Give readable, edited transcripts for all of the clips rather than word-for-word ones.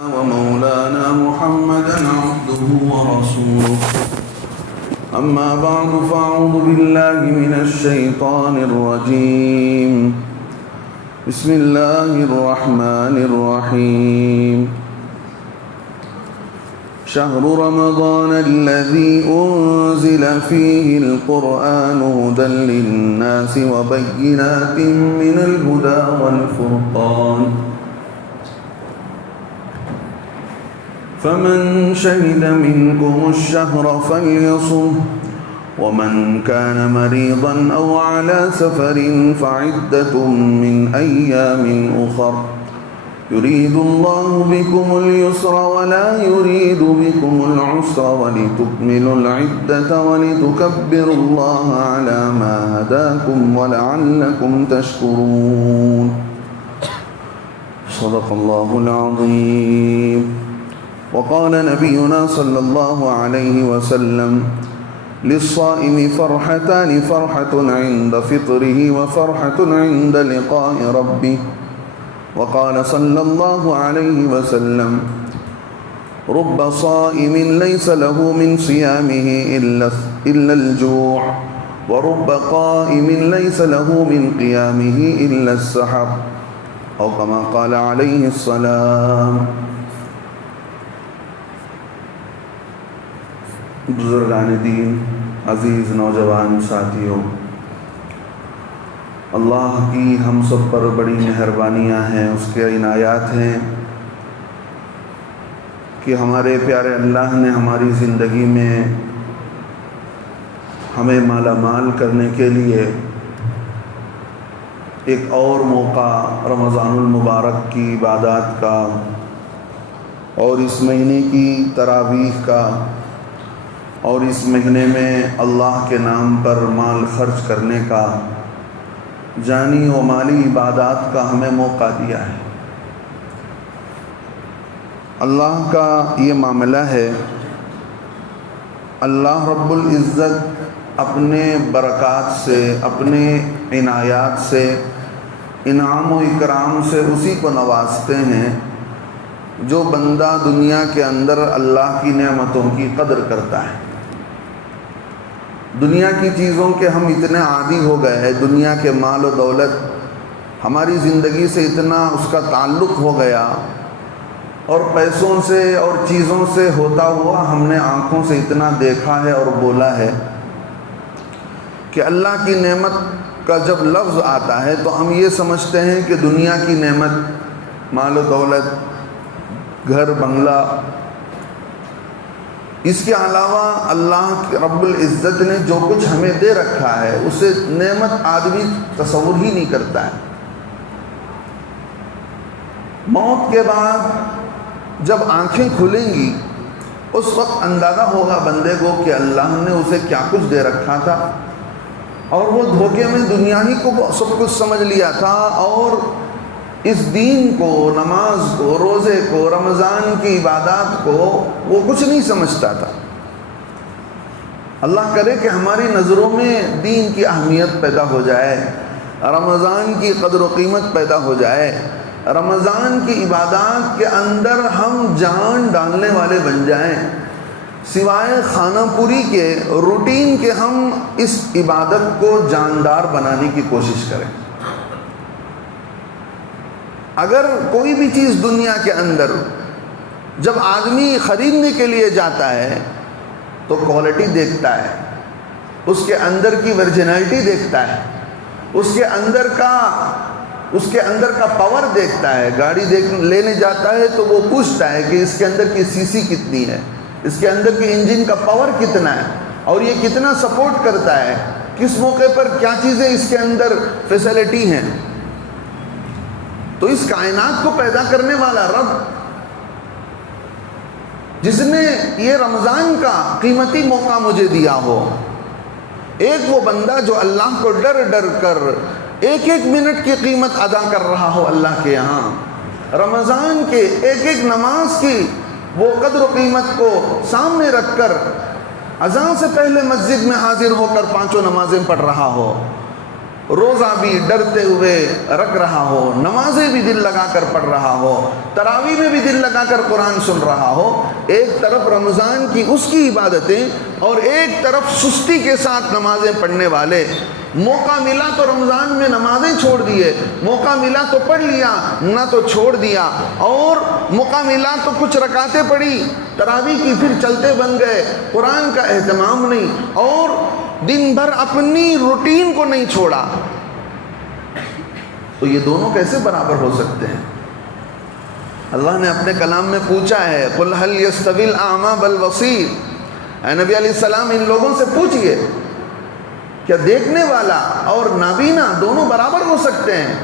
ومولانا محمدا عبده ورسوله أما بعد فأعوذ بالله من الشيطان الرجيم بسم الله الرحمن الرحيم شهر رمضان الذي أنزل فيه القرآن هدى للناس وبينات من الهدى والفرقان فمن شهد منكم الشهر فليصم ومن كان مريضا أو على سفر فعدة من أيام أخر يريد الله بكم اليسر ولا يريد بكم العسر ولتكملوا العدة ولتكبروا الله على ما هداكم ولعلكم تشكرون صدق الله العظيم. وقال نبينا صلى الله عليه وسلم للصائم فرحتان فرحة عند فطره وفرحة عند لقاء ربه. وقال صلى الله عليه وسلم رب صائم ليس له من صيامه إلا الجوع ورب قائم ليس له من قيامه إلا السحر أو كما قال عليه السلام. بزرگان دین، عزیز نوجوان ساتھیوں، اللہ کی ہم سب پر بڑی مہربانیاں ہیں، اس کے عنایات ہیں کہ ہمارے پیارے اللہ نے ہماری زندگی میں ہمیں مالا مال کرنے کے لیے ایک اور موقع رمضان المبارک کی عبادات کا اور اس مہینے کی تراویح کا اور اس مہینے میں اللہ کے نام پر مال خرچ کرنے کا، جانی و مالی عبادات کا ہمیں موقع دیا ہے. اللہ کا یہ معاملہ ہے، اللہ رب العزت اپنے برکات سے، اپنے عنایات سے، انعام و اکرام سے اسی کو نوازتے ہیں جو بندہ دنیا کے اندر اللہ کی نعمتوں کی قدر کرتا ہے. دنیا کی چیزوں کے ہم اتنے عادی ہو گئے ہیں، دنیا کے مال و دولت ہماری زندگی سے اتنا اس کا تعلق ہو گیا، اور پیسوں سے اور چیزوں سے ہوتا ہوا ہم نے آنکھوں سے اتنا دیکھا ہے اور بولا ہے کہ اللہ کی نعمت کا جب لفظ آتا ہے تو ہم یہ سمجھتے ہیں کہ دنیا کی نعمت، مال و دولت، گھر بنگلہ، اس کے علاوہ اللہ رب العزت نے جو کچھ ہمیں دے رکھا ہے اسے نعمت آدمی تصور ہی نہیں کرتا ہے. موت کے بعد جب آنکھیں کھلیں گی اس وقت اندازہ ہوگا بندے کو کہ اللہ نے اسے کیا کچھ دے رکھا تھا، اور وہ دھوکے میں دنیا ہی کو سب کچھ سمجھ لیا تھا، اور اس دین کو، نماز کو، روزے کو، رمضان کی عبادات کو وہ کچھ نہیں سمجھتا تھا. اللہ کرے کہ ہماری نظروں میں دین کی اہمیت پیدا ہو جائے، رمضان کی قدر و قیمت پیدا ہو جائے، رمضان کی عبادات کے اندر ہم جان ڈالنے والے بن جائیں، سوائے خانہ پوری کے، روٹین کے، ہم اس عبادت کو جاندار بنانے کی کوشش کریں. اگر کوئی بھی چیز دنیا کے اندر جب آدمی خریدنے کے لیے جاتا ہے تو کوالٹی دیکھتا ہے، اس کے اندر کی ورجنلٹی دیکھتا ہے، اس کے اندر کا پاور دیکھتا ہے. گاڑی لینے جاتا ہے تو وہ پوچھتا ہے کہ اس کے اندر کی سی سی کتنی ہے، اس کے اندر کی انجن کا پاور کتنا ہے، اور یہ کتنا سپورٹ کرتا ہے، کس موقع پر کیا چیزیں اس کے اندر فیسلٹی ہیں. تو اس کائنات کو پیدا کرنے والا رب، جس نے یہ رمضان کا قیمتی موقع مجھے دیا ہو، ایک وہ بندہ جو اللہ کو ڈر ڈر کر ایک ایک منٹ کی قیمت ادا کر رہا ہو اللہ کے یہاں، رمضان کے ایک ایک نماز کی وہ قدر و قیمت کو سامنے رکھ کر اذان سے پہلے مسجد میں حاضر ہو کر 5 نمازیں پڑھ رہا ہو، روزہ بھی ڈرتے ہوئے رکھ رہا ہو، نمازیں بھی دل لگا کر پڑھ رہا ہو، تراویح میں بھی دل لگا کر قرآن سن رہا ہو، ایک طرف رمضان کی اس کی عبادتیں اور ایک طرف سستی کے ساتھ نمازیں پڑھنے والے، موقع ملا تو رمضان میں نمازیں چھوڑ دیے، موقع ملا تو پڑھ لیا، نہ تو چھوڑ دیا، اور موقع ملا تو کچھ رکعتیں پڑھی، تراویح کی پھر چلتے بن گئے، قرآن کا اہتمام نہیں، اور دن بھر اپنی روٹین کو نہیں چھوڑا، تو یہ دونوں کیسے برابر ہو سکتے ہیں؟ اللہ نے اپنے کلام میں پوچھا ہے، قُلْ هَلْ يَسْتَوِي الْأَعْمَى وَالْبَصِيرُ، اے نبی علیہ السلام ان لوگوں سے پوچھئے کیا دیکھنے والا اور نابینا دونوں برابر ہو سکتے ہیں؟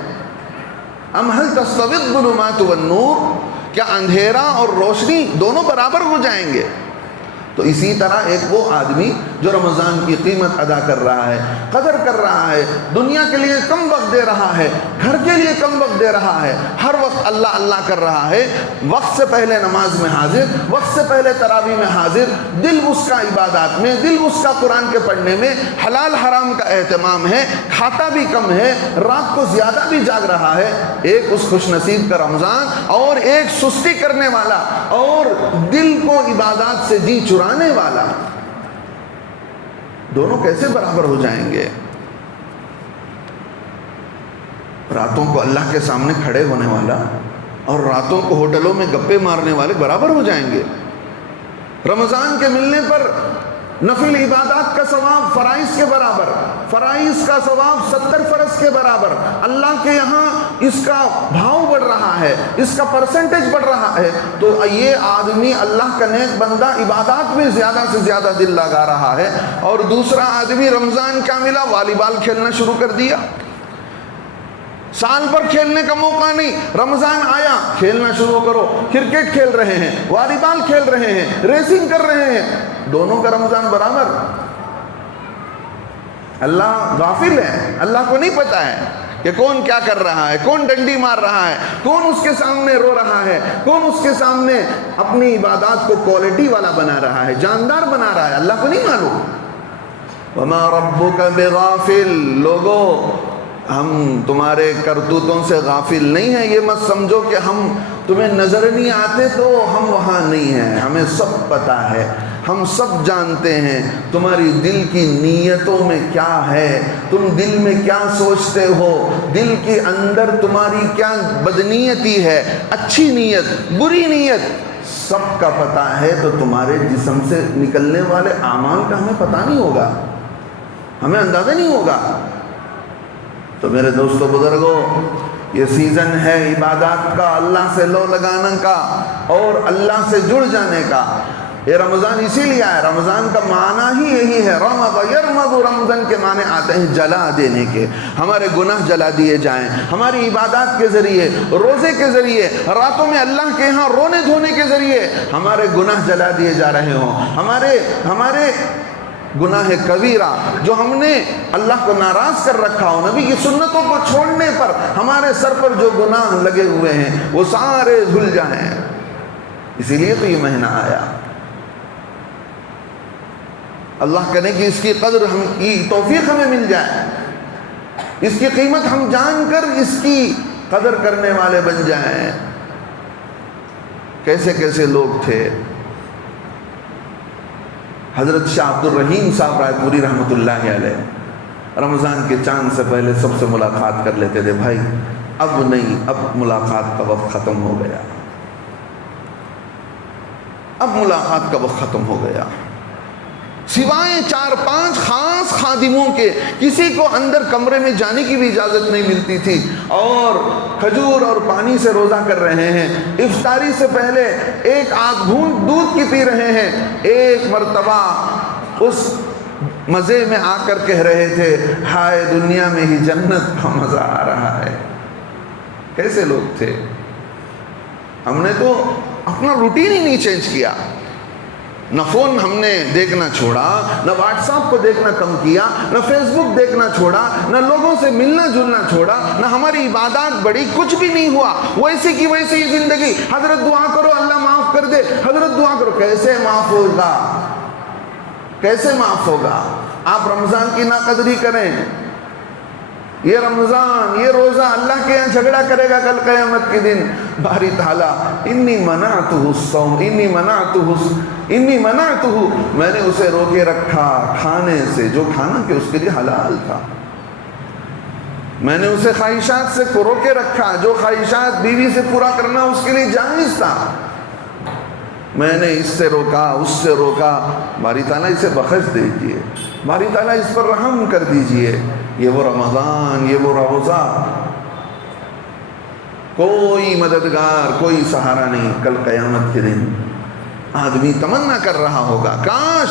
ام هل تستوی الظلمات والنور، کیا اندھیرا اور روشنی دونوں برابر ہو جائیں گے؟ تو اسی طرح ایک وہ آدمی جو رمضان کی قیمت ادا کر رہا ہے، قدر کر رہا ہے، دنیا کے لیے کم وقت دے رہا ہے، گھر کے لیے کم وقت دے رہا ہے، ہر وقت اللہ اللہ کر رہا ہے، وقت سے پہلے نماز میں حاضر، وقت سے پہلے تراویح میں حاضر، دل اس کا عبادات میں، دل اس کا قرآن کے پڑھنے میں، حلال حرام کا اہتمام ہے، کھاتا بھی کم ہے، رات کو زیادہ بھی جاگ رہا ہے، ایک اس خوش نصیب کا رمضان اور ایک سستی کرنے والا اور دل کو عبادات سے جی چرانے والا، دونوں کیسے برابر ہو جائیں گے؟ راتوں کو اللہ کے سامنے کھڑے ہونے والا اور راتوں کو ہوٹلوں میں گپے مارنے والے برابر ہو جائیں گے؟ رمضان کے ملنے پر نفل عبادات کا ثواب فرائض کے برابر، فرائض کا ثواب 70 فرض کے برابر، اللہ کے یہاں اس کا بھاؤ بڑھ رہا ہے، اس کا پرسنٹیج بڑھ رہا ہے، تو یہ آدمی اللہ کا نیک بندہ عبادات میں زیادہ سے زیادہ دل لگا رہا ہے، اور دوسرا آدمی رمضان کیا ملا؟ والی بال کھیلنا شروع کر دیا، سال پر کھیلنے کا موقع نہیں، رمضان آیا کھیلنا شروع کرو، کرکٹ کھیل رہے ہیں، والی بال کھیل رہے ہیں، ریسنگ کر رہے ہیں، دونوں کا رمضان برابر؟ اللہ غافل ہے، اللہ کو نہیں پتا ہے کہ کون کیا کر رہا ہے، کون ڈنڈی مار رہا ہے، کون اس کے سامنے رو رہا ہے، کون اس کے سامنے اپنی عبادات کو کوالٹی والا بنا رہا ہے، جاندار بنا رہا ہے، اللہ کو نہیں معلوم۔ وَمَا رَبُّكَ بِغَافِلٍ، لوگو ہم تمہارے کرتوتوں سے غافل نہیں ہیں، یہ مت سمجھو کہ ہم تمہیں نظر نہیں آتے تو ہم وہاں نہیں ہیں، ہمیں سب پتہ ہے، ہم سب جانتے ہیں تمہاری دل کی نیتوں میں کیا ہے، تم دل میں کیا سوچتے ہو، دل کے اندر تمہاری کیا بدنیتی ہے، اچھی نیت، بری نیت، سب کا پتہ ہے، تو تمہارے جسم سے نکلنے والے اعمال کا ہمیں پتہ نہیں ہوگا، ہمیں اندازہ نہیں ہوگا۔ تو میرے دوستو بزرگوں، یہ سیزن ہے عبادات کا، اللہ سے لو لگانے کا اور اللہ سے جڑ جانے کا۔ یہ رمضان اسی لیے آیا، رمضان کا معنی ہی یہی ہے، رمض یرمض، رمضان کے معنی آتے ہیں جلا دینے کے، ہمارے گناہ جلا دیے جائیں، ہماری عبادات کے ذریعے، روزے کے ذریعے، راتوں میں اللہ کے یہاں رونے دھونے کے ذریعے ہمارے گناہ جلا دیے جا رہے ہوں، ہمارے گناہ کبیرہ جو ہم نے اللہ کو ناراض کر رکھا ہو، نبی کی سنتوں کو چھوڑنے پر ہمارے سر پر جو گناہ لگے ہوئے ہیں وہ سارے دھل جائیں، اسی لیے تو یہ مہینہ آیا۔ اللہ کرے کہ اس کی قدر ہم کی توفیق ہمیں مل جائے، اس کی قیمت ہم جان کر اس کی قدر کرنے والے بن جائیں۔ کیسے کیسے لوگ تھے، حضرت شاہ عبد الرحیم صاحب رائے پوری رحمۃ اللہ علیہ رمضان کے چاند سے پہلے سب سے ملاقات کر لیتے تھے، بھائی اب نہیں، اب ملاقات کا وقت ختم ہو گیا، اب ملاقات کا وقت ختم ہو گیا۔ سوائے 4-5 خاص خادموں کے کسی کو اندر کمرے میں جانے کی بھی اجازت نہیں ملتی تھی، اور کھجور اور پانی سے روزہ کر رہے ہیں، افطاری سے پہلے ایک آدھ گھونٹ دودھ کی پی رہے ہیں، ایک مرتبہ اس مزے میں آ کر کہہ رہے تھے، ہائے دنیا میں ہی جنت کا مزہ آ رہا ہے۔ کیسے لوگ تھے؟ ہم نے تو اپنا روٹین ہی نہیں چینج کیا، نہ فون ہم نے دیکھنا چھوڑا، نہ واٹس ایپ کو دیکھنا کم کیا، نہ فیس بک دیکھنا چھوڑا، نہ لوگوں سے ملنا جلنا چھوڑا، نہ ہماری عبادات بڑی، کچھ بھی نہیں ہوا، ویسی کی ویسی ہی زندگی۔ حضرت دعا کرو اللہ معاف کر دے، حضرت دعا کرو، کیسے معاف ہوگا؟ کیسے معاف ہوگا؟ آپ رمضان کی ناقدری کریں، یہ رمضان، یہ روزہ اللہ کے یہاں جھگڑا کرے گا کل قیامت کے دن. باری تعالیٰ انی منعتہ الصوم، انی منعتہ، میں نے اسے روکے رکھا کھانے سے جو کھانا کہ اس کے لیے حلال تھا. میں نے اسے خواہشات سے روکے رکھا جو خواہشات بیوی سے پورا کرنا اس کے لیے جائز تھا. میں نے اس سے روکا، اس سے روکا. باری تعالیٰ اسے بخش دیجئے، باری تعالیٰ اس پر رحم کر دیجئے. یہ وہ رمضان، یہ وہ روزہ، کوئی مددگار، کوئی سہارا نہیں. کل قیامت کے دن آدمی تمنا کر رہا ہوگا کاش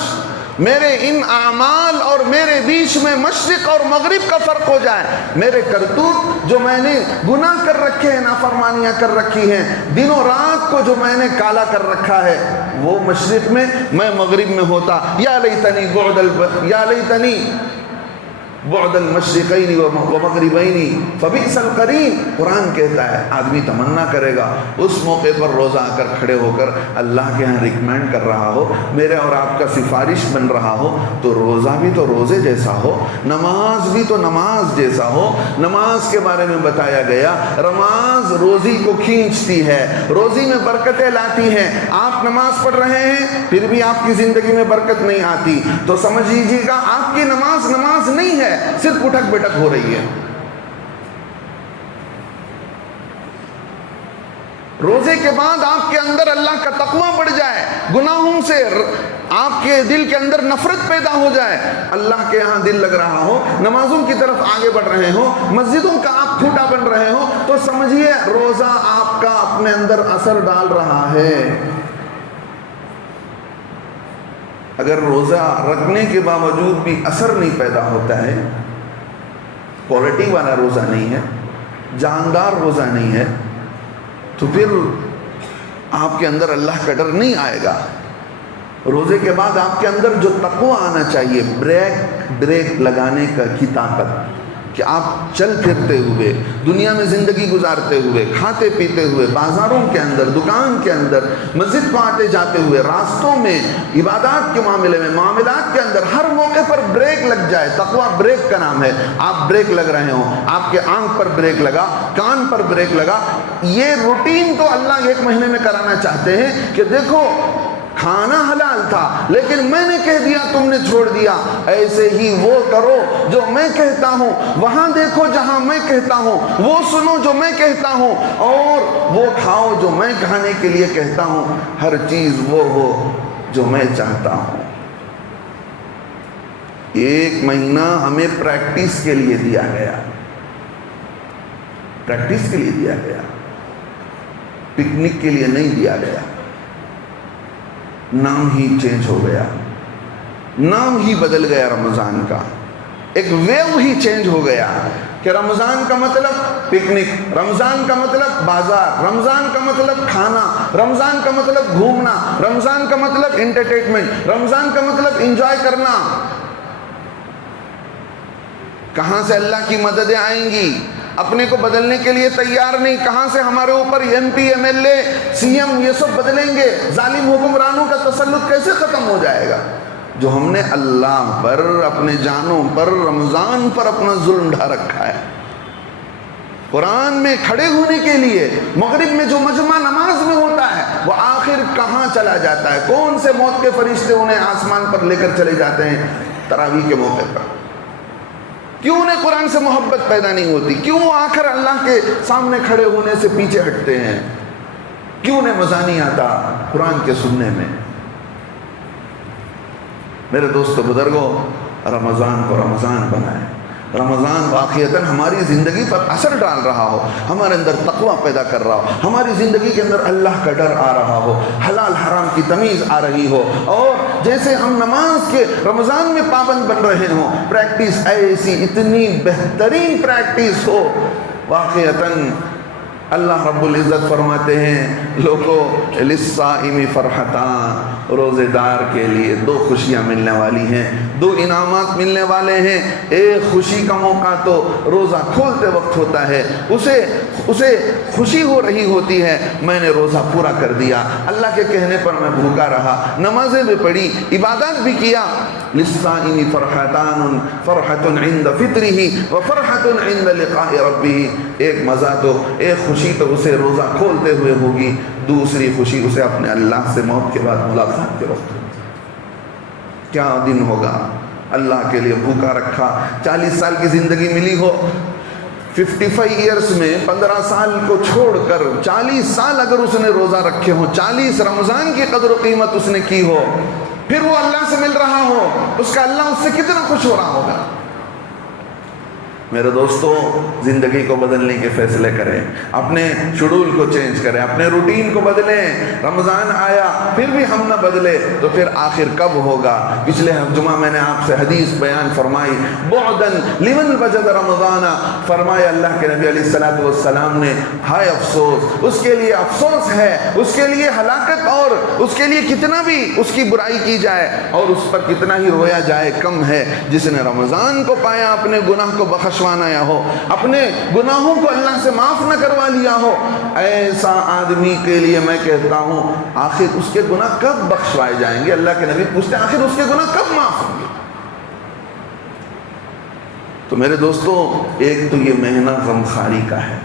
میرے ان اعمال اور میرے بیچ میں مشرق اور مغرب کا فرق ہو جائے. میرے کرتوت جو میں نے گناہ کر رکھے ہیں، نافرمانیاں کر رکھی ہیں، دن و رات کو جو میں نے کالا کر رکھا ہے، وہ مشرق میں، میں مغرب میں ہوتا. یا لیتنی بعد المشرقین و مغربین فبئس القرین. قرآن کہتا ہے آدمی تمنا کرے گا اس موقع پر روزہ آ کر کھڑے ہو کر اللہ کے ہاں ریکمینڈ کر رہا ہو، میرے اور آپ کا سفارش بن رہا ہو. تو روزہ بھی تو روزے جیسا ہو، نماز بھی تو نماز جیسا ہو. نماز کے بارے میں بتایا گیا نماز روزی کو کھینچتی ہے، روزی میں برکتیں لاتی ہیں. آپ نماز پڑھ رہے ہیں پھر بھی آپ کی زندگی میں برکت نہیں آتی تو سمجھ لیجیے گا آپ کی نماز نماز نہیں ہے، صرف اٹھک بیٹھک ہو رہی ہے. روزے کے بعد آپ کے اندر اللہ کا تقویٰ بڑھ جائے، گناہوں سے آپ کے دل کے اندر نفرت پیدا ہو جائے، اللہ کے یہاں دل لگ رہا ہو، نمازوں کی طرف آگے بڑھ رہے ہو، مسجدوں کا آپ کھوٹا بن رہے ہو، تو سمجھیے روزہ آپ کا اپنے اندر اثر ڈال رہا ہے. اگر روزہ رکھنے کے باوجود بھی اثر نہیں پیدا ہوتا ہے، کوالٹی والا روزہ نہیں ہے، جاندار روزہ نہیں ہے، تو پھر آپ کے اندر اللہ کا ڈر نہیں آئے گا. روزے کے بعد آپ کے اندر جو تقویٰ آنا چاہیے، بریک لگانے کی طاقت، کہ آپ چل پھرتے ہوئے، دنیا میں زندگی گزارتے ہوئے، کھاتے پیتے ہوئے، بازاروں کے اندر، دکان کے اندر، مسجد کو آتے جاتے ہوئے، راستوں میں، عبادات کے معاملے میں، معاملات کے اندر، ہر موقع پر بریک لگ جائے. تقویٰ بریک کا نام ہے. آپ بریک لگ رہے ہوں، آپ کے آنکھ پر بریک لگا، کان پر بریک لگا. یہ روٹین تو اللہ 1 مہینے میں کرانا چاہتے ہیں کہ دیکھو کھانا حلال تھا لیکن میں نے کہہ دیا تم نے چھوڑ دیا، ایسے ہی وہ کرو جو میں کہتا ہوں، وہاں دیکھو جہاں میں کہتا ہوں، وہ سنو جو میں کہتا ہوں، اور وہ کھاؤ جو میں کھانے کے لیے کہتا ہوں. ہر چیز وہ ہو جو میں چاہتا ہوں. 1 مہینہ ہمیں پریکٹس کے لیے دیا گیا، پریکٹس کے لیے دیا گیا، پکنک کے لیے نہیں دیا گیا. نام ہی چینج ہو گیا، نام ہی بدل گیا رمضان کا. ایک ویو ہی چینج ہو گیا کہ رمضان کا مطلب پکنک، رمضان کا مطلب بازار، رمضان کا مطلب کھانا، رمضان کا مطلب گھومنا، رمضان کا مطلب انٹرٹینمنٹ، رمضان کا مطلب انجوائے کرنا. کہاں سے اللہ کی مددیں آئیں گی؟ اپنے کو بدلنے کے لیے تیار نہیں. کہاں سے ہمارے اوپر MP MLA CM یہ سب بدلیں گے؟ ظالم حکمرانوں کا تسلط کیسے ختم ہو جائے گا؟ جو ہم نے اللہ پر، اپنے جانوں پر، رمضان پر اپنا ظلم ڈھا رکھا ہے. قرآن میں کھڑے ہونے کے لیے مغرب میں جو مجمع نماز میں ہوتا ہے وہ آخر کہاں چلا جاتا ہے؟ کون سے موت کے فرشتے انہیں آسمان پر لے کر چلے جاتے ہیں تراویح کے موقع پر؟ کیوں انہیں قرآن سے محبت پیدا نہیں ہوتی؟ کیوں آخر اللہ کے سامنے کھڑے ہونے سے پیچھے ہٹتے ہیں؟ کیوں انہیں مزہ نہیں آتا قرآن کے سننے میں؟ میرے دوستو بزرگوں، رمضان کو رمضان بنائیں. رمضان واقعتاً ہماری زندگی پر اثر ڈال رہا ہو، ہمارے اندر تقویٰ پیدا کر رہا ہو، ہماری زندگی کے اندر اللہ کا ڈر آ رہا ہو، حلال حرام کی تمیز آ رہی ہو، اور جیسے ہم نماز کے رمضان میں پابند بن رہے ہوں، پریکٹس ایسی اتنی بہترین پریکٹس ہو. واقعتاً اللہ رب العزت فرماتے ہیں لوگو للصائم فرحتان، روزے دار کے لیے 2 خوشیاں ملنے والی ہیں، 2 انعامات ملنے والے ہیں. ایک خوشی کا موقع تو روزہ کھولتے وقت ہوتا ہے، اسے خوشی ہو رہی ہوتی ہے میں نے روزہ پورا کر دیا، اللہ کے کہنے پر میں بھوکا رہا، نمازیں بھی پڑھی، عبادات بھی کیا. للصائم فرحتان فرحۃ عند فطرہ وفرحۃ عند لقاء ربہ. ایک مزہ تو، ایک خوشی تو اسے روزہ کھولتے ہوئے ہوگی، دوسری خوشی اسے اپنے اللہ سے موت کے بعد ملاقات کے وقت. کیا دن ہوگا اللہ کے لیے بھوکا رکھا. 40 سال کی زندگی ملی ہو، 55 ایئرس میں 15 سال کو چھوڑ کر 40 سال اگر اس نے روزہ رکھے ہوں، 40 رمضان کی قدر و قیمت اس نے کی ہو، پھر وہ اللہ سے مل رہا ہو، اس کا اللہ اس سے کتنا خوش ہو رہا ہوگا. میرے دوستو، زندگی کو بدلنے کے فیصلے کریں، اپنے شیڈول کو چینج کریں، اپنے روٹین کو بدلیں. رمضان آیا پھر بھی ہم نہ بدلے تو پھر آخر کب ہوگا؟ پچھلے جمعہ میں نے آپ سے حدیث بیان فرمائی، بعدن لمن وجد رمضان، فرمایا اللہ کے نبی علیہ السلام نے، ہائے افسوس، اس کے لیے افسوس ہے، اس کے لیے ہلاکت، اور اس کے لیے کتنا بھی اس کی برائی کی جائے اور اس پر کتنا ہی رویا جائے کم ہے، جس نے رمضان کو پایا، اپنے گناہ کو بخشوانا ہو، اپنے گناہوں کو اللہ سے معاف نہ کروا لیا ہو. ایسا آدمی کے لیے میں کہتا ہوں آخر اس کے گناہ کب بخشوائے جائیں گے؟ اللہ کے نبی پوچھتے ہیں آخر اس کے گناہ کب معاف ہوں گے؟ تو میرے دوستو، ایک تو یہ مہینہ غمخواری کا ہے،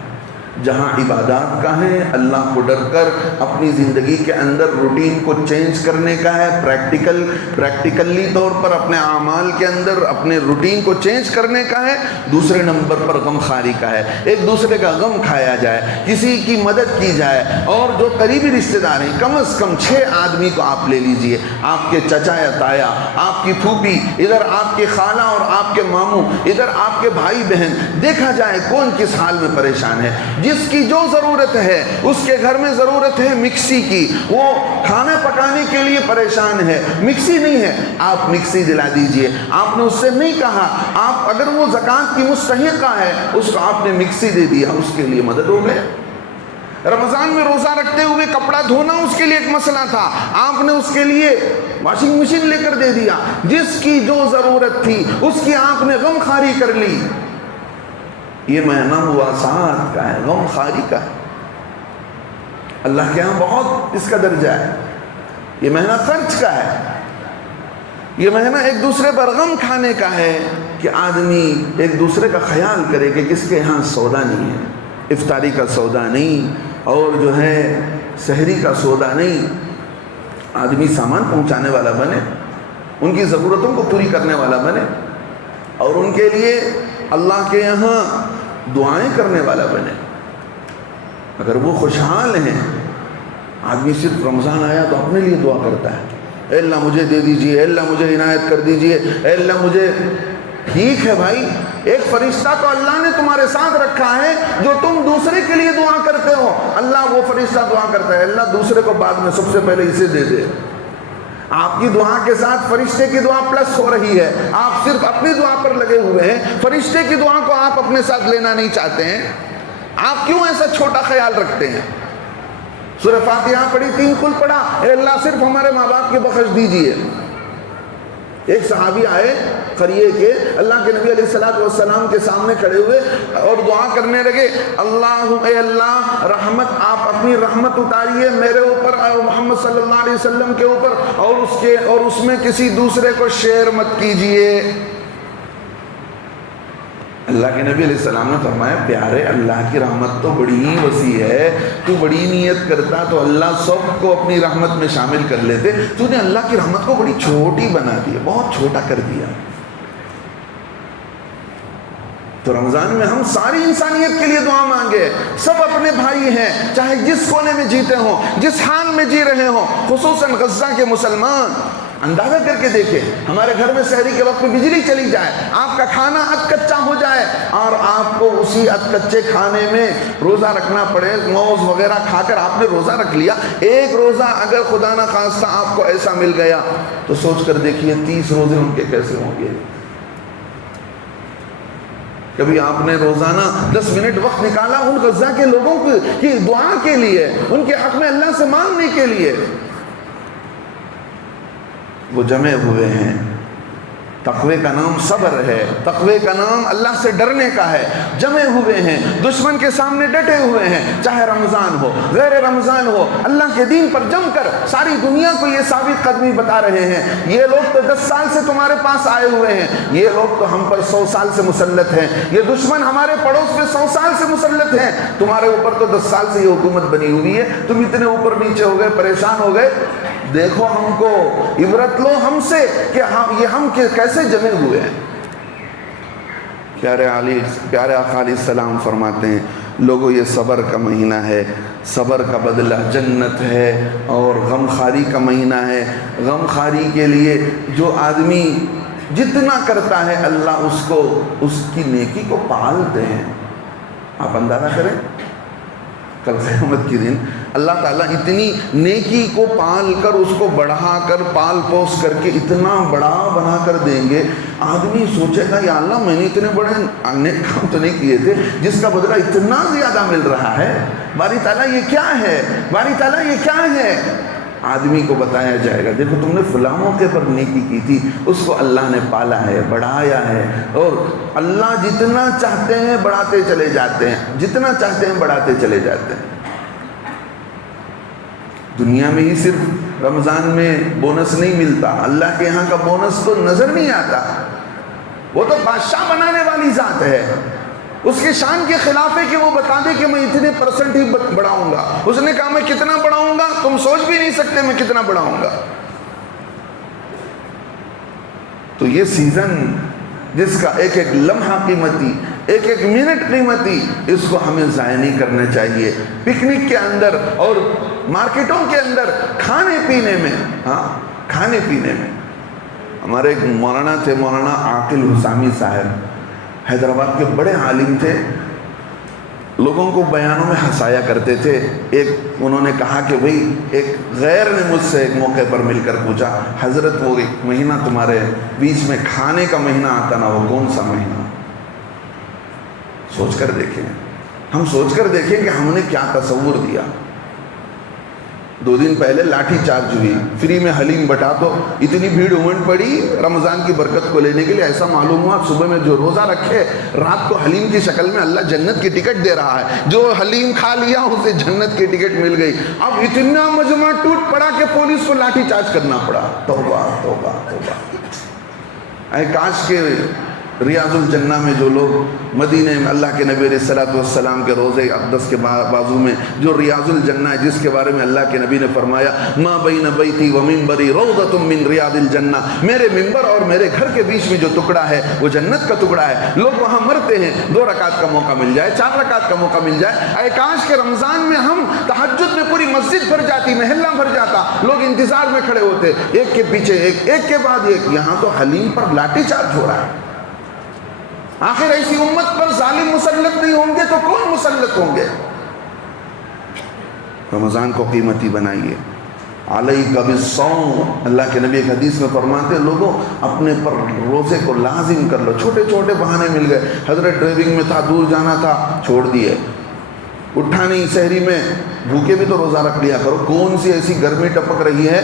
جہاں عبادات کا ہے، اللہ کو ڈر کر اپنی زندگی کے اندر روٹین کو چینج کرنے کا ہے، پریکٹیکلی طور پر اپنے اعمال کے اندر اپنے روٹین کو چینج کرنے کا ہے. دوسرے نمبر پر غم خواری کا ہے، ایک دوسرے کا غم کھایا جائے، کسی کی مدد کی جائے. اور جو قریبی رشتہ دار ہیں، کم از کم 6 آدمی کو آپ لے لیجئے، آپ کے چچا یا تایا، آپ کی پھوپھی، ادھر آپ کے خالہ اور آپ کے ماموں، ادھر آپ کے بھائی بہن، دیکھا جائے کون کس حال میں پریشان ہے. جس کی جو ضرورت ہے، اس کے گھر میں ضرورت ہے مکسی کی، وہ کھانا پکانے کے لیے پریشان ہے، مکسی نہیں ہے، آپ مکسی دلا دیجئے. آپ نے اس سے نہیں کہا، آپ اگر وہ زکوٰۃ کی مستحقہ ہے، اس کو آپ نے مکسی دے دیا، اس کے لیے مدد ہو گئے. رمضان میں روزہ رکھتے ہوئے کپڑا دھونا اس کے لیے ایک مسئلہ تھا، آپ نے اس کے لیے واشنگ مشین لے کر دے دیا. جس کی جو ضرورت تھی اس کی آپ نے غم خواری کر لی. یہ مہینہ مواسات کا ہے، غم خواری کا ہے. اللہ کے ہاں بہت اس کا درجہ ہے. یہ مہینہ خرچ کا ہے، یہ مہینہ ایک دوسرے پر غم کھانے کا ہے، کہ آدمی ایک دوسرے کا خیال کرے کہ کس کے یہاں سودا نہیں ہے، افطاری کا سودا نہیں، اور جو ہے سحری کا سودا نہیں. آدمی سامان پہنچانے والا بنے، ان کی ضرورتوں کو پوری کرنے والا بنے، اور ان کے لیے اللہ کے یہاں دعائیں کرنے والا بنے. اگر وہ خوشحال ہیں، آدمی صرف رمضان آیا تو اپنے لیے دعا کرتا ہے، اے اللہ مجھے دے دیجئے، اے اللہ مجھے عنایت کر دیجئے، اے اللہ مجھے. ٹھیک ہے بھائی، ایک فرشتہ تو اللہ نے تمہارے ساتھ رکھا ہے جو تم دوسرے کے لیے دعا کرتے ہو. اللہ وہ فرشتہ دعا کرتا ہے، اللہ دوسرے کو بعد میں سب سے پہلے اسے دے دے. آپ کی دعا کے ساتھ فرشتے کی دعا پلس ہو رہی ہے، آپ صرف اپنی دعا پر لگے ہوئے ہیں، فرشتے کی دعا کو آپ اپنے ساتھ لینا نہیں چاہتے ہیں. آپ کیوں ایسا چھوٹا خیال رکھتے ہیں؟ سورہ فاتحہ پڑھی، 3 قل پڑھا، اے اللہ صرف ہمارے ماں باپ کی بخش دیجئے. ایک صحابی آئے قریے کے، اللہ کے نبی علیہ السلام کے سامنے کھڑے ہوئے اور دعا کرنے لگے، اے اللہ رحمت، آپ اپنی رحمت اتاریے میرے اوپر اور محمد صلی اللہ علیہ وسلم کے اوپر، اور اس میں کسی دوسرے کو شیئر مت کیجئے. اللہ کے نبی علیہ السلام نے فرمایا، پیارے اللہ کی رحمت تو بڑی ہی وسیع ہے، تو بڑی نیت کرتا تو اللہ سب کو اپنی رحمت میں شامل کر لیتے، تو نے اللہ کی رحمت کو بڑی چھوٹی بنا دی، بہت چھوٹا کر دیا. تو رمضان میں ہم ساری انسانیت کے لیے دعا مانگے، سب اپنے بھائی ہیں، چاہے جس کونے میں جیتے ہوں، جس حال میں جی رہے ہوں، خصوصاً غزہ کے مسلمان. اندازہ کر کے دیکھیں، ہمارے گھر میں سحری کے وقت میں بجلی چلی جائے، آپ کا کھانا اد کچا ہو جائے، اور آپ کو اسی اد کچے کھانے میں روزہ رکھنا پڑے، موز وغیرہ کھا کر آپ نے روزہ رکھ لیا. ایک روزہ اگر خدا نہ خواستہ آپ کو ایسا مل گیا تو سوچ کر دیکھیے 30 روزے ان کے کیسے ہوں گے. کبھی آپ نے روزانہ 10 منٹ وقت نکالا ان غزہ کے لوگوں کی دعا کے لیے، ان کے حق میں اللہ سے مانگنے کے لیے؟ وہ جمع ہوئے ہیں. تقوی کا نام صبر ہے، تقوی کا نام اللہ سے ڈرنے کا ہے. جمع ہوئے ہیں، دشمن کے سامنے ڈٹے ہوئے ہیں، چاہے رمضان ہو غیر رمضان ہو، اللہ کے دین پر جم کر ساری دنیا کو یہ ثابت قدمی بتا رہے ہیں، یہ لوگ تو 10 سال سے تمہارے پاس آئے ہوئے ہیں، یہ لوگ تو ہم پر 100 سال سے مسلط ہیں، یہ دشمن ہمارے پڑوس پہ 100 سال سے مسلط ہیں، تمہارے اوپر تو 10 سال سے یہ حکومت بنی ہوئی ہے، تم اتنے اوپر نیچے ہو گئے، پریشان ہو گئے، دیکھو ہم کو، عبرت لو ہم سے کہ ہم کیسے جمے ہوئے ہیں۔ پیارے آقا علیہ السلام فرماتے ہیں لوگوں یہ صبر کا مہینہ ہے، صبر کا بدلہ جنت ہے، اور غم خاری کا مہینہ ہے۔ غم خاری کے لیے جو آدمی جتنا کرتا ہے اللہ اس کی نیکی کو پالتے ہیں۔ آپ اندازہ کریں کل قیامت کے دن اللہ تعالیٰ اتنی نیکی کو پال کر، اس کو بڑھا کر، پال پوس کر کے اتنا بڑا بنا کر دیں گے، آدمی سوچے گا یا اللہ میں نے اتنے بڑے نیک کام تو نہیں کیے تھے جس کا بدلہ اتنا زیادہ مل رہا ہے، باری تعالیٰ یہ کیا ہے، باری تعالیٰ یہ کیا ہے۔ آدمی کو بتایا جائے گا دیکھو تم نے فلاں موقع پر نیکی کی تھی، اس کو اللہ نے پالا ہے، بڑھایا ہے، اور اللہ جتنا چاہتے ہیں بڑھاتے چلے جاتے ہیں، جتنا چاہتے ہیں بڑھاتے چلے جاتے ہیں۔ دنیا میں ہی صرف رمضان میں بونس نہیں ملتا، اللہ کے یہاں کا بونس تو نظر نہیں آتا، وہ تو بادشاہ بنانے والی ذات ہے، اس کے شان کے خلاف ہے کہ وہ بتا دے کہ میں اتنے % ہی بڑھاؤں گا، اس نے کہا میں کتنا بڑھاؤں گا تم سوچ بھی نہیں سکتے میں کتنا بڑھاؤں گا۔ تو یہ سیزن جس کا ایک ایک لمحہ قیمتی، ایک ایک منٹ قیمتی، اس کو ہمیں ضائع نہیں کرنا چاہیے۔ پکنک کے اندر اور مارکیٹوں کے اندر کھانے پینے میں، ہاں کھانے پینے میں، ہمارے ایک مولانا تھے، مولانا عاقل حسامی صاحب، حیدرآباد کے بڑے عالم تھے، لوگوں کو بیانوں میں ہنسایا کرتے تھے۔ ایک انہوں نے کہا کہ بھئی ایک غیر نے مجھ سے ایک موقع پر مل کر پوچھا حضرت وہ ایک مہینہ تمہارے بیچ میں کھانے کا مہینہ آتا نا، وہ کون سا مہینہ؟ سوچ کر دیکھیں، ہم سوچ کر دیکھیں کہ ہم نے کیا تصور دیا۔ 2 دن پہلے لاٹھی چارج ہوئی، فری میں حلیم بٹا، تو اتنی بھیڑ امنڈ پڑی رمضان کی برکت کو لینے کے لیے، ایسا معلوم ہوا صبح میں جو روزہ رکھے رات کو حلیم کی شکل میں اللہ جنت کی ٹکٹ دے رہا ہے، جو حلیم کھا لیا اسے جنت کی ٹکٹ مل گئی۔ اب اتنا مجمع ٹوٹ پڑا کہ پولیس کو لاٹھی چارج کرنا پڑا۔ توبہ توبہ توبہ۔ اے کاش کے ریاض الجنہ میں جو لوگ مدینے میں اللہ کے نبی علیہ الصلوۃ والسلام کے روضے اقدس کے بازو میں جو ریاض الجنہ ہے، جس کے بارے میں اللہ کے نبی نے فرمایا ما بین بیتی و منبری روضۃ من ریاض الجنہ، میرے منبر اور میرے گھر کے بیچ میں جو ٹکڑا ہے وہ جنت کا ٹکڑا ہے۔ لوگ وہاں مرتے ہیں، 2 رکعت کا موقع مل جائے، 4 رکعت کا موقع مل جائے۔ اے کاش کے رمضان میں ہم تہجد میں پوری مسجد بھر جاتی، محلہ بھر جاتا، لوگ انتظار میں کھڑے ہوتے، ایک کے پیچھے ایک، ایک کے بعد ایک۔ یہاں تو حلیم پر لاٹھی چارج ہو رہا ہے۔ آخر ایسی امت پر ظالم مسلط نہیں ہوں گے تو کون مسلط ہوں گے؟ رمضان کو قیمتی بنائیے۔ علیک بالصوم، اللہ کے نبی ایک حدیث میں فرماتے ہیں لوگوں اپنے پر روزے کو لازم کر لو۔ چھوٹے چھوٹے بہانے مل گئے، حضرت ڈرائیونگ میں تھا، دور جانا تھا، چھوڑ دیے، اٹھا نہیں، سحری میں بھوکے بھی تو روزہ رکھ لیا کرو۔ کون سی ایسی گرمی ٹپک رہی ہے؟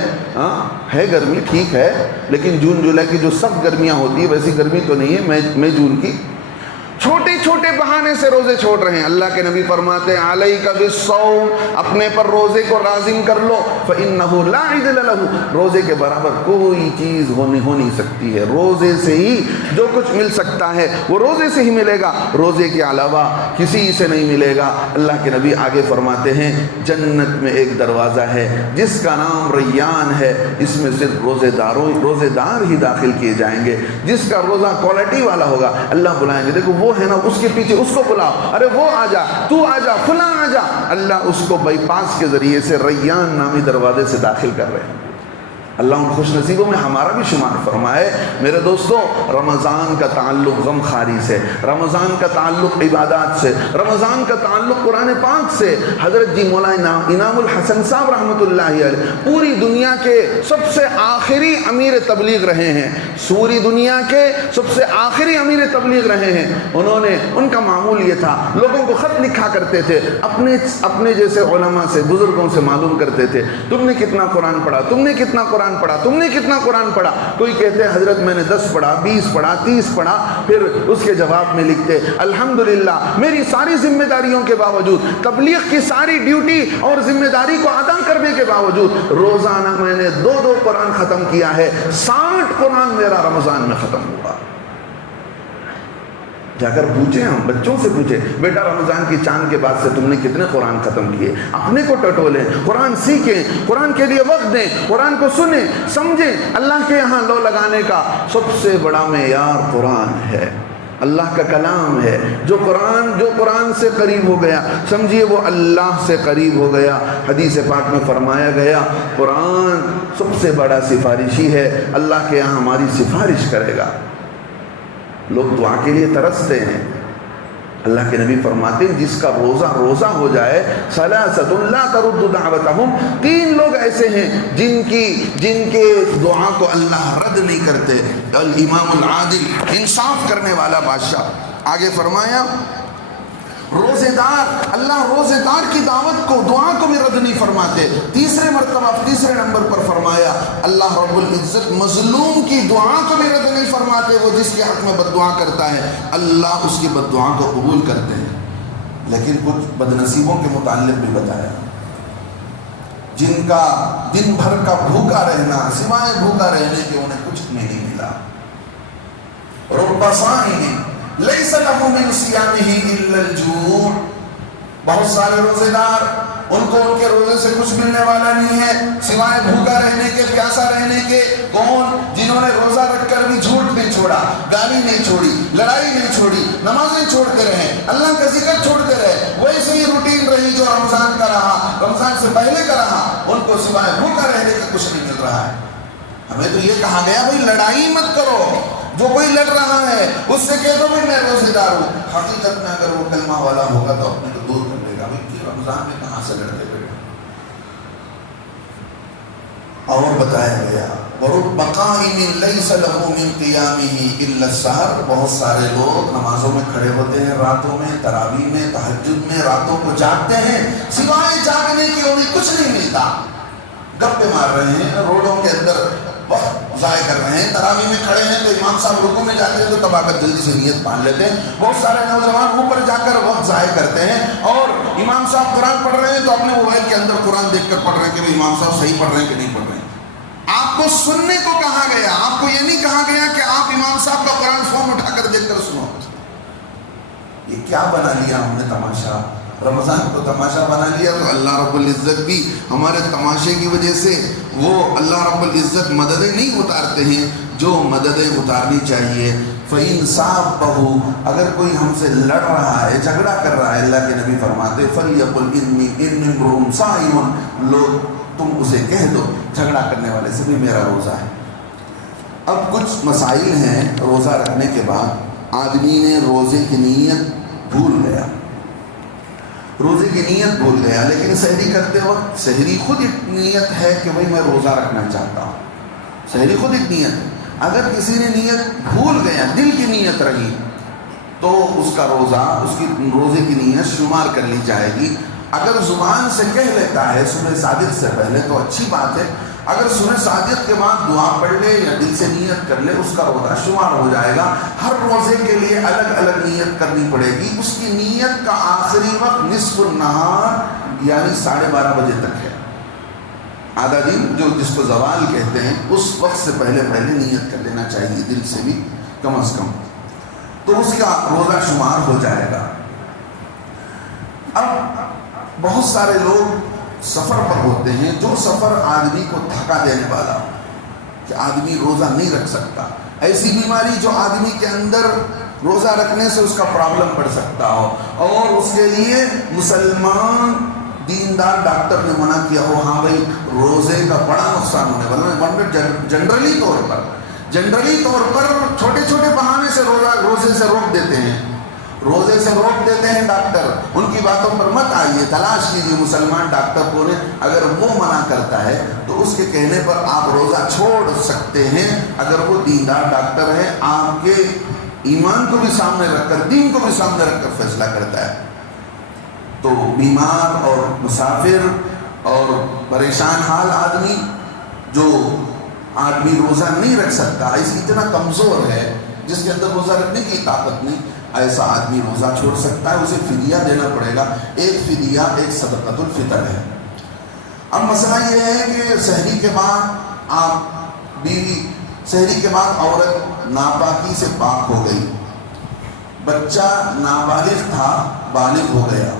ہے گرمی ٹھیک ہے، لیکن جون جولائی کی جو سخت گرمیاں ہوتی ہے ویسی گرمی تو نہیں ہے مئی جون کی۔ چھوٹے چھوٹے بہانے سے روزے چھوڑ رہے ہیں۔ اللہ کے نبی فرماتے ہیں علیک بالصوم، اپنے پر روزے کو لازم کر لو، فإنہ لا عدل لہ، روزے کے برابر کوئی چیز ہو نہیں سکتی ہے۔ روزے سے ہی جو کچھ مل سکتا ہے وہ روزے سے ہی ملے گا، روزے کے علاوہ کسی سے نہیں ملے گا۔ اللہ کے نبی آگے فرماتے ہیں جنت میں ایک دروازہ ہے جس کا نام ریان ہے، اس میں صرف روزے دار ہی داخل کیے جائیں گے۔ جس کا روزہ کوالٹی والا ہوگا اللہ بلائیں گے، دیکھو وہ ہے نا اس کے پیچھے اس کو بلاؤ، ارے وہ آ جا، تو آ جا، فلاں آ جا، اللہ اس کو بائی پاس کے ذریعے سے ریان نامی دروازے سے داخل کر رہے ہیں۔ اللہ ان خوش نصیبوں میں ہمارا بھی شمار فرمائے۔ میرے دوستو، رمضان کا تعلق غم خاری سے، رمضان کا تعلق عبادات سے، رمضان کا تعلق قرآن پاک سے۔ حضرت جی مولانا انعام الحسن صاحب رحمۃ اللہ علیہ پوری دنیا کے سب سے آخری امیر تبلیغ رہے ہیں، سوری دنیا کے سب سے آخری امیر تبلیغ رہے ہیں. ان کا معمول یہ تھا، لوگوں کو خط لکھا کرتے تھے، اپنے جیسے علماء سے، بزرگوں سے معلوم کرتے تھے تم نے کتنا قرآن پڑھا، تم نے کتنا قرآن پڑھا، تم نے کتنا قرآن پڑھا. کوئی کہتے ہیں حضرت میں نے 10 پڑھا، 20 پڑھا، 30 پڑھا. پھر اس کے جواب میں لکھتے الحمدللہ میری ساری ذمہ داریوں کے باوجود، تبلیغ کی ساری ڈیوٹی اور ذمہ داری کو ادا کرنے کے باوجود روزانہ میں نے 2 قرآن ختم کیا ہے. 60 قرآن میرا رمضان میں ختم ہوا. جا کر پوچھیں، ہم بچوں سے پوچھیں بیٹا رمضان کی چاند کے بعد سے تم نے کتنے قرآن ختم کیے. اپنے کو ٹٹولیں، قرآن سیکھیں، قرآن کے لیے وقت دیں، قرآن کو سنیں، سمجھیں. اللہ کے یہاں لو لگانے کا سب سے بڑا معیار قرآن ہے، اللہ کا کلام ہے. جو قرآن سے قریب ہو گیا سمجھیے وہ اللہ سے قریب ہو گیا. حدیث پاک میں فرمایا گیا قرآن سب سے بڑا سفارشی ہے، اللہ کے یہاں ہماری سفارش کرے گا. لوگ دعا کے لیے ترستے ہیں. اللہ کے نبی فرماتے ہیں جس کا روزہ ہو جائے ثلاثۃ لا ترد دعوتہم، 3 لوگ ایسے ہیں جن کے دعا کو اللہ رد نہیں کرتے. الامام العادل، انصاف کرنے والا بادشاہ. آگے فرمایا روزے دار، اللہ روزے دار کی دعوت کو، دعا کو بھی رد نہیں فرماتے. تیسرے نمبر پر فرمایا اللہ رب العزت مظلوم کی دعا کو بھی رد نہیں فرماتے. وہ جس کے حق میں بد دعا کرتا ہے اللہ اس کی بد دعا کو قبول کرتے ہیں. لیکن کچھ بدنصیبوں کے متعلق بھی بتایا جن کا دن بھر کا بھوکا رہنا، سوائے بھوکا رہنے کے انہیں کچھ نہیں ملا. رب صائم لیس لہ من صیامہ الا الجوع، بہت سارے روزے دار ان کو ان کے روزے سے کچھ ملنے والا نہیں ہے سوائے بھوکا رہنے کے، پیاسا رہنے کے. کون؟ جنہوں نے روزہ رکھ کر بھی جھوٹ نہیں چھوڑا، گالی نہیں چھوڑی، لڑائی نہیں چھوڑی، نمازیں چھوڑتے رہے، اللہ کا ذکر چھوڑتے رہے. ویسے ہی روٹین رہی جو رمضان کا رہا، رمضان سے پہلے کا رہا. ان کو سوائے بھوکا رہنے کا کچھ نہیں مل رہا ہے. ہمیں تو یہ کہا گیا بھائی لڑائی مت کرو، جو کوئی لڑ رہا ہے اس سے کہہ دو میں روزے دار ہوں. حقیقت میں اگر وہ کلمہ والا ہوگا تو اپنے کو دور کر لے گا کہ رمضان میں کہاں سے لڑتے بیٹھے. اور بتایا گیا وَرُبَّ قَائِمٍ لَيْسَ لَهُ مِنْ قِيَامِهِ إِلَّا السَّحَرُ، بہت سارے لوگ نمازوں میں کھڑے ہوتے ہیں، راتوں میں، تراویح میں، تہجد میں، راتوں کو جاگتے ہیں، سوائے جاگنے کے انہیں کچھ نہیں ملتا. گپے مار رہے ہیں، روڈوں کے اندر وقت ضائع کر رہے ہیں. تراویح میں کھڑے ہیں تو امام صاحب رکوع میں جاتے ہیں تو تب آ کر جلدی سے نیت باندھ لیتے ہیں. بہت سارے نوجوان اوپر جا کر وقت ضائع کرتے ہیں، اور امام صاحب قرآن پڑھ رہے ہیں تو اپنے موبائل کے اندر قرآن دیکھ کر پڑھ رہے ہیں کہ امام صاحب صحیح پڑھ رہے ہیں کہ نہیں پڑھ رہے ہیں. آپ کو سننے کو کہا گیا، آپ کو یہ نہیں کہا گیا کہ آپ امام صاحب کا قرآن فون اٹھا کر دیکھ کر سنو. یہ کیا بنا لیا ہم نے تماشا؟ رمضان کو تماشا بنا لیا. تو اللہ رب العزت بھی ہمارے تماشے کی وجہ سے وہ اللہ رب العزت مددیں نہیں اتارتے ہیں جو مددیں اتارنی چاہیے. فَإِنْ صَابَّهُ، اگر کوئی ہم سے لڑ رہا ہے، جھگڑا کر رہا ہے، اللہ کے نبی فرماتے فَلْيَقُلْ إِنِّي امْرُؤٌ صَائِمٌ، لوگ تم اسے کہہ دو جھگڑا کرنے والے سے بھی میرا روزہ ہے. اب کچھ مسائل ہیں روزہ رکھنے کے بعد. آدمی نے روزے کی نیت بھول گیا، لیکن سحری کرتے وقت سحری خود ایک نیت ہے کہ بھائی میں روزہ رکھنا چاہتا ہوں. سحری خود ایک نیت ہے. اگر کسی نے نیت بھول گیا، دل کی نیت رہی، تو اس کا روزہ، اس کی روزے کی نیت شمار کر لی جائے گی. اگر زبان سے کہہ لیتا ہے صبح صادق سے پہلے تو اچھی بات ہے. اگر صبح صادق کے بعد دعا پڑھ لے یا دل سے نیت کر لے اس کا روزہ شمار ہو جائے گا. ہر روزے کے لیے الگ الگ نیت کرنی پڑے گی. اس کی نیت کا آخری وقت نصف النہار یعنی 12:30 بجے تک ہے. آدھا دن جو جس کو زوال کہتے ہیں اس وقت سے پہلے نیت کر لینا چاہیے، دل سے بھی کم از کم، تو اس کا روزہ شمار ہو جائے گا. اب بہت سارے لوگ سفر پر ہوتے ہیں، جو سفر آدمی کو تھکا دینے والا ہو کہ آدمی روزہ نہیں رکھ سکتا، ایسی بیماری جو آدمی کے اندر روزہ رکھنے سے اس کا پرابلم بڑھ سکتا ہو، اور اس کے لیے مسلمان دیندار ڈاکٹر نے منع کیا ہو ہاں بھائی روزے کا بڑا نقصان ہونے والا. جنرلی طور پر چھوٹے چھوٹے بہانے سے روزے سے روک دیتے ہیں، روزے سے روک دیتے ہیں ڈاکٹر، ان کی باتوں پر مت آئیے، تلاش کیجیے مسلمان ڈاکٹر کون ہے، اگر وہ منع کرتا ہے تو اس کے کہنے پر آپ روزہ چھوڑ سکتے ہیں، اگر وہ دیندار ڈاکٹر ہے، آپ کے ایمان کو بھی سامنے رکھ کر، دین کو بھی سامنے رکھ کر فیصلہ کرتا ہے۔ تو بیمار اور مسافر اور پریشان حال آدمی، جو آدمی روزہ نہیں رکھ سکتا، ایسی اتنا کمزور ہے جس کے اندر روزہ رکھنے کی طاقت نہیں، ایسا آدمی روزہ چھوڑ سکتا ہے، اسے فدیہ دینا پڑے گا۔ ایک فدیہ ایک صدقۃ الفطر ہے۔ اب مسئلہ یہ ہے کہ سحری کے بعد آپ بیوی، سحری کے بعد عورت ناپاکی سے پاک ہو گئی، بچہ نابالغ تھا بالغ ہو گیا،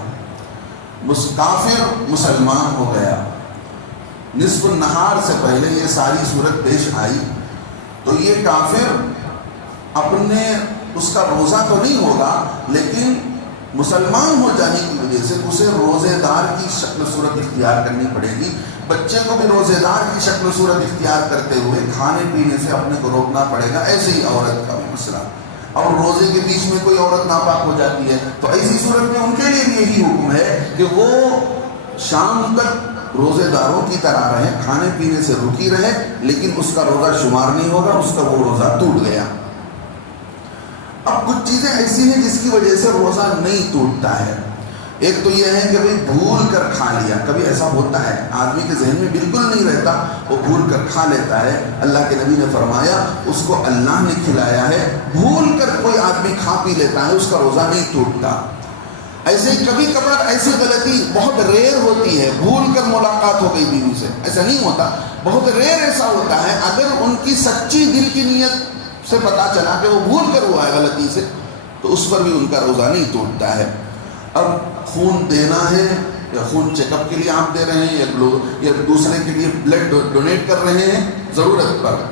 کافر مسلمان ہو گیا، نصف النہار سے پہلے یہ ساری صورت پیش آئی، تو یہ کافر اپنے اس کا روزہ تو نہیں ہوگا، لیکن مسلمان ہو جانے کی وجہ سے اسے روزے دار کی شکل صورت اختیار کرنی پڑے گی۔ بچے کو بھی روزے دار کی شکل صورت اختیار کرتے ہوئے کھانے پینے سے اپنے کو روکنا پڑے گا، ایسے ہی عورت کا بھی مسئلہ۔ اور روزے کے بیچ میں کوئی عورت ناپاک ہو جاتی ہے تو ایسی صورت میں ان کے لیے بھی یہی حکم ہے کہ وہ شام تک روزے داروں کی طرح رہے، کھانے پینے سے رکی رہے، لیکن اس کا روزہ شمار نہیں ہوگا، اس کا وہ روزہ ٹوٹ گیا۔ اب کچھ چیزیں ایسی ہیں جس کی وجہ سے روزہ نہیں ٹوٹتا ہے۔ ایک تو یہ ہے کہ بھئی بھول کر کھا لیا، کبھی ایسا ہوتا ہے آدمی کے ذہن میں بالکل نہیں رہتا، وہ بھول کر کھا لیتا ہے، اللہ کے نبی نے فرمایا اس کو اللہ نے کھلایا ہے، بھول کر کوئی آدمی کھا پی لیتا ہے اس کا روزہ نہیں ٹوٹتا۔ ایسے ہی کبھی کبھار ایسی غلطی بہت ریئر ہوتی ہے، بھول کر ملاقات ہو گئی بیوی سے، ایسا نہیں ہوتا، بہت ریئر ایسا ہوتا ہے، اگر ان کی سچی دل کی نیت سے پتا چلا کہ وہ بھول کر ہوا ہے غلطی سے تو اس پر بھی ان کا روزہ نہیں ٹوٹتا ہے۔ اب خون دینا ہے یا خون چیک اپ کے لیے آپ دے رہے ہیں یا دوسرے کے لیے بلڈ ڈونیٹ کر رہے ہیں، ضرورت پر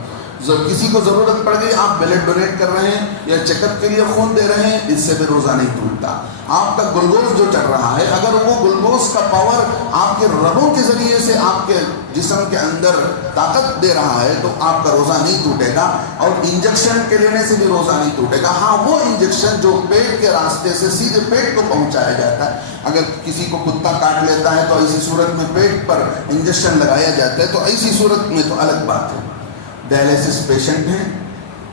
کسی کو ضرورت پڑ گئی آپ بلڈ ڈونیٹ کر رہے ہیں یا چیک اپ کے لیے خون دے رہے ہیں، اس سے بھی روزہ نہیں ٹوٹتا۔ آپ کا گلوکوز جو چل رہا ہے، اگر وہ گلوکوز کا پاور آپ کے رگوں کے ذریعے سے آپ کے جسم کے اندر طاقت دے رہا ہے تو آپ کا روزہ نہیں ٹوٹے گا، اور انجیکشن کے لینے سے بھی روزہ نہیں ٹوٹے گا۔ ہاں وہ انجیکشن جو پیٹ کے راستے سے سیدھے پیٹ کو پہنچایا جاتا ہے، اگر کسی کو کتا کاٹ لیتا ہے تو ایسی صورت میں پیٹ پر انجیکشن لگایا جاتا ہے، تو ایسی صورت میں تو الگ بات ہے۔ ڈائلیسس پیشنٹ ہیں،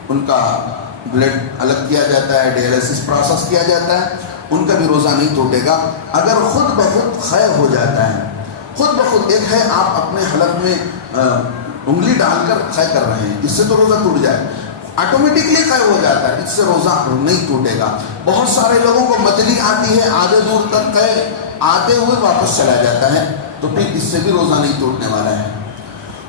ان کا بلڈ الگ کیا جاتا ہے، ڈائلیسس پروسیس کیا جاتا ہے، ان کا بھی روزہ نہیں ٹوٹے گا۔ اگر خود بخود خے ہو جاتا ہے، خود بخود ایک ہے آپ اپنے حلق میں انگلی ڈال کر خے کر رہے ہیں، اس سے تو روزہ ٹوٹ جائے، آٹومیٹکلی خے ہو جاتا ہے، اس سے روزہ نہیں ٹوٹے گا۔ بہت سارے لوگوں کو متلی آتی ہے، آدھے دور تک خے آتے ہوئے واپس چلا جاتا ہے، تو پھر اس سے بھی روزہ نہیں ٹوٹنے والا ہے۔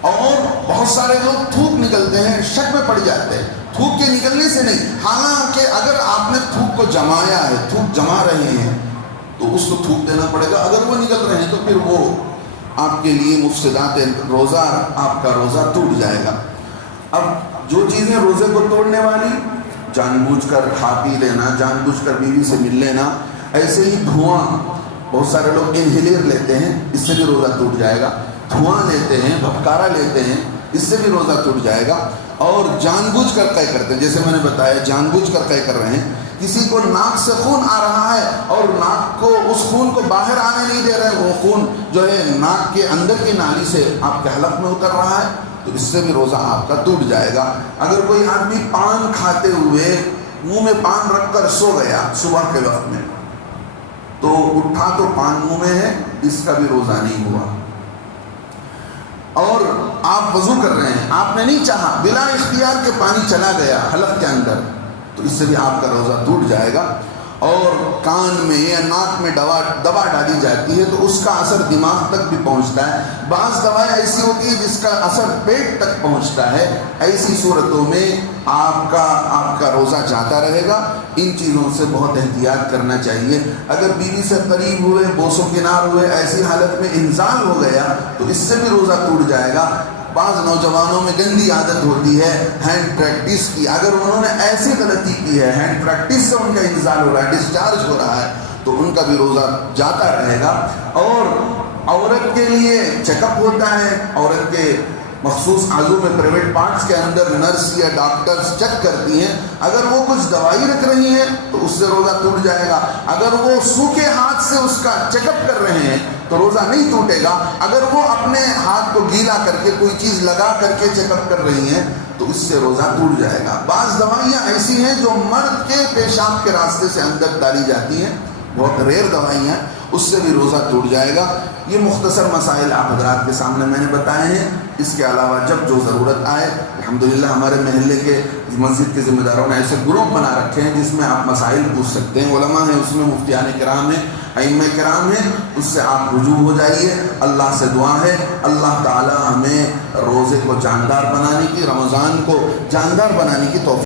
اور بہت سارے لوگ تھوک نکلتے ہیں، شک میں پڑ جاتے ہیں، تھوک کے نکلنے سے نہیں، حالانکہ اگر آپ نے تھوک کو جمایا ہے، تھوک جما رہے ہیں تو اس کو تھوک دینا پڑے گا، اگر وہ نکل رہے ہیں تو پھر وہ آپ کے لیے مفسدات روزہ، آپ کا روزہ ٹوٹ جائے گا۔ اب جو چیزیں روزے کو توڑنے والی، جان بوجھ کر کھا پی لینا، جان بوجھ کر بیوی سے مل لینا، ایسے ہی دھواں، بہت سارے لوگ انہیلر لیتے ہیں، اس سے بھی روزہ ٹوٹ جائے گا، دھواں لیتے ہیں، بھپکارا لیتے ہیں، اس سے بھی روزہ ٹوٹ جائے گا۔ اور جان بوجھ کر قے کرتے ہیں، جیسے میں نے بتایا جان بوجھ کر قے کر رہے ہیں، کسی کو ناک سے خون آ رہا ہے اور ناک کو اس خون کو باہر آنے نہیں دے رہے، وہ خون جو ہے ناک کے اندر کی نالی سے آپ کے حلق میں اتر رہا ہے، تو اس سے بھی روزہ آپ کا ٹوٹ جائے گا۔ اگر کوئی آدمی پان کھاتے ہوئے منہ میں پان رکھ کر سو گیا صبح کے وقت میں، تو اٹھا تو پان منہ میں ہے، اس کا بھی روزہ نہیں ہوا۔ اور آپ وضو کر رہے ہیں، آپ نے نہیں چاہا، بلا اختیار کے پانی چلا گیا حلق کے اندر، تو اس سے بھی آپ کا روزہ ٹوٹ جائے گا۔ اور کان میں یا ناک میں دوا ڈالی جاتی ہے تو اس کا اثر دماغ تک بھی پہنچتا ہے، بعض دوائیں ایسی ہوتی ہیں جس کا اثر پیٹ تک پہنچتا ہے، ایسی صورتوں میں آپ کا روزہ جاتا رہے گا۔ ان چیزوں سے بہت احتیاط کرنا چاہیے۔ اگر بیوی سے قریب ہوئے، بوس و کنار ہوئے، ایسی حالت میں انزال ہو گیا تو اس سے بھی روزہ ٹوٹ جائے گا۔ بعض نوجوانوں میں گندی عادت ہوتی ہے ہینڈ پریکٹس کی، اگر انہوں نے ایسی غلطی کی ہے، ہینڈ پریکٹس سے ان کا انزال ہو رہا ہے، ڈسچارج ہو رہا ہے، تو ان کا بھی روزہ جاتا رہے گا۔ اور عورت کے لیے چیک اپ ہوتا ہے، عورت کے مخصوص عضو میں پرائیویٹ پارٹس کے اندر نرس یا ڈاکٹرز چیک کرتی ہیں، اگر وہ کچھ دوائی رکھ رہی ہیں تو اس سے روزہ ٹوٹ جائے گا. اگر وہ سوکھے ہاتھ سے اس کا چیک اپ کر رہے ہیں تو روزہ نہیں ٹوٹے گا. اگر وہ اپنے ہاتھ کو گیلا کر کے کوئی چیز لگا کر کے چیک اپ کر رہی ہیں تو اس سے روزہ ٹوٹ جائے گا. بعض دوائیاں ایسی ہیں جو مرد کے پیشاب کے راستے سے اندر ڈالی جاتی ہیں، بہت ریئر دوائیاں، اس سے بھی روزہ ٹوٹ جائے گا. یہ مختصر مسائل آپ حضرات کے سامنے میں نے بتائے ہیں. اس کے علاوہ جب جو ضرورت آئے، الحمدللہ ہمارے محلے کے مسجد کے ذمہ داروں نے ایسے گروپ بنا رکھے ہیں جس میں آپ مسائل پوچھ سکتے ہیں. علماء ہیں اس میں، مفتیان کرام ہیں، ائمہ کرام ہیں، اس سے آپ رجوع ہو جائیے. اللہ سے دعا ہے اللہ تعالی ہمیں روزے کو جاندار بنانے کی، رمضان کو جاندار بنانے کی توفیق